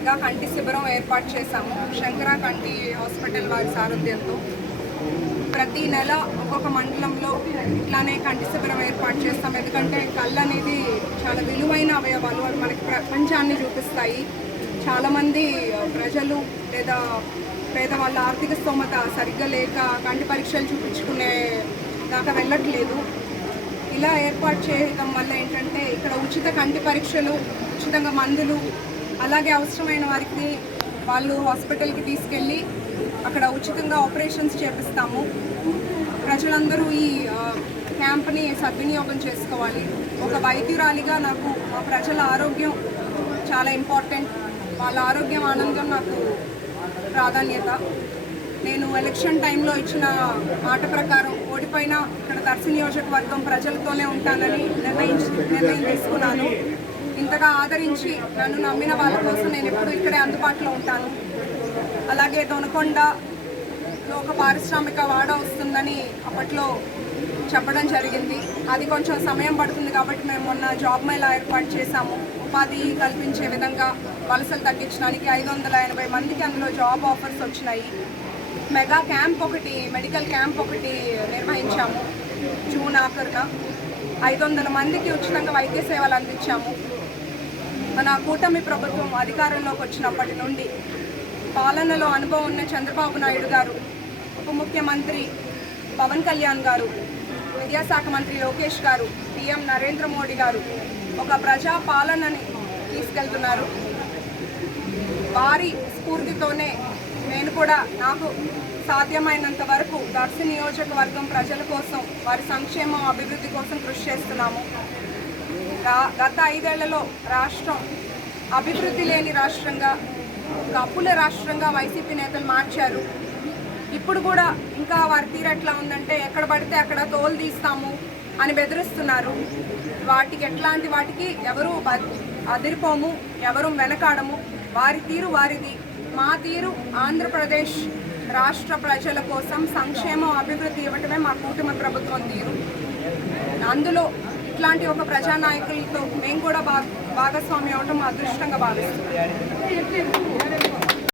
Mega కంటి శిబిరం ఏర్పాటు చేశాము. శంకర కంటి హాస్పిటల్ వారి సారథ్యంతో ప్రతి నెల ఒక్కొక్క మండలంలో ఇట్లానే కంటి శిబిరం ఏర్పాటు చేస్తాం. ఎందుకంటే కళ్ళు అనేది చాలా విలువైన అవయవాలు అవి మనకి ప్రపంచాన్ని చూపిస్తాయి. చాలామంది ప్రజలు లేదా పేదవాళ్ళ ఆర్థిక స్తోమత సరిగ్గా లేక కంటి పరీక్షలు చూపించుకునే దాకా వెళ్ళట్లేదు. ఇలా ఏర్పాటు చేయడం వల్ల ఏంటంటే ఇక్కడ ఉచిత కంటి పరీక్షలు ఉచితంగా మందులు అలాగే అవసరమైన వారికి వాళ్ళు హాస్పిటల్కి తీసుకెళ్ళి అక్కడ ఉచితంగా ఆపరేషన్స్ చేపిస్తాము. ప్రజలందరూ ఈ క్యాంప్ని సద్వినియోగం చేసుకోవాలి. ఒక వైద్యురాలిగా నాకు మా ప్రజల ఆరోగ్యం చాలా ఇంపార్టెంట్. వాళ్ళ ఆరోగ్యం ఆనందం నాకు ప్రాధాన్యత. నేను ఎలక్షన్ టైంలో ఇచ్చిన మాట ప్రకారం ఓడిపోయిన ఇక్కడ దర్శి నియోజకవర్గం ప్రజలతోనే ఉంటానని నిర్ణయించి నిర్ణయం తీసుకున్నాను. ఇంతగా ఆదరించి నన్ను నమ్మిన వాళ్ళ కోసం నేను ఎప్పుడు ఇక్కడే అందుబాటులో ఉంటాను. అలాగే దొనకొండలో ఒక పారిశ్రామిక వాడ వస్తుందని అప్పట్లో చెప్పడం జరిగింది. అది కొంచెం సమయం పడుతుంది కాబట్టి మేము మొన్న జాబ్ మేళా ఏర్పాటు చేశాము. ఉపాధి కల్పించే విధంగా వలసలు తగ్గించడానికి ఐదు వందల ఎనభై మందికి అందులో జాబ్ ఆఫర్స్ వచ్చినాయి. మెగా క్యాంప్ ఒకటి మెడికల్ క్యాంప్ ఒకటి నిర్వహించాము. జూన్ ఆఖరున ఐదు వందల మందికి ఉచితంగా వైద్య సేవలు అందించాము. మన కూటమి ప్రభుత్వం అధికారంలోకి వచ్చినప్పటి నుండి పాలనలో అనుభవం ఉన్న చంద్రబాబు నాయుడు గారు ఉప ముఖ్యమంత్రి పవన్ కళ్యాణ్ గారు విద్యాశాఖ మంత్రి లోకేష్ గారు సీఎం నరేంద్ర మోడీ గారు ఒక ప్రజా పాలనని తీసుకెళ్తున్నారు. వారి స్ఫూర్తితోనే నేను కూడా నాకు సాధ్యమైనంత వరకు దర్శి నియోజకవర్గం ప్రజల కోసం వారి సంక్షేమం అభివృద్ధి కోసం కృషి చేస్తున్నాము. గత ఐదేళ్ళలో రాష్ట్రం అభివృద్ధి లేని రాష్ట్రంగా ఒక అప్పుల రాష్ట్రంగా వైసీపీ నేతలు మార్చారు. ఇప్పుడు కూడా ఇంకా వారి తీరు ఎట్లా ఉందంటే ఎక్కడ పడితే అక్కడ తోలు తీస్తాము అని బెదిరిస్తున్నారు. వాటికి ఎట్లాంటి వాటికి ఎవరు అదిరిపోము ఎవరు వెనకాడము. వారి తీరు వారిది. మా తీరు ఆంధ్రప్రదేశ్ రాష్ట్ర ప్రజల కోసం సంక్షేమం అభివృద్ధి ఇవ్వటమే మా కూటమి ప్రభుత్వం తీరు. అందులో ఇట్లాంటి ఒక ప్రజానాయకులతో మేము కూడా భా భాగస్వామి అవటం అదృష్టంగా భావిస్తున్నాం.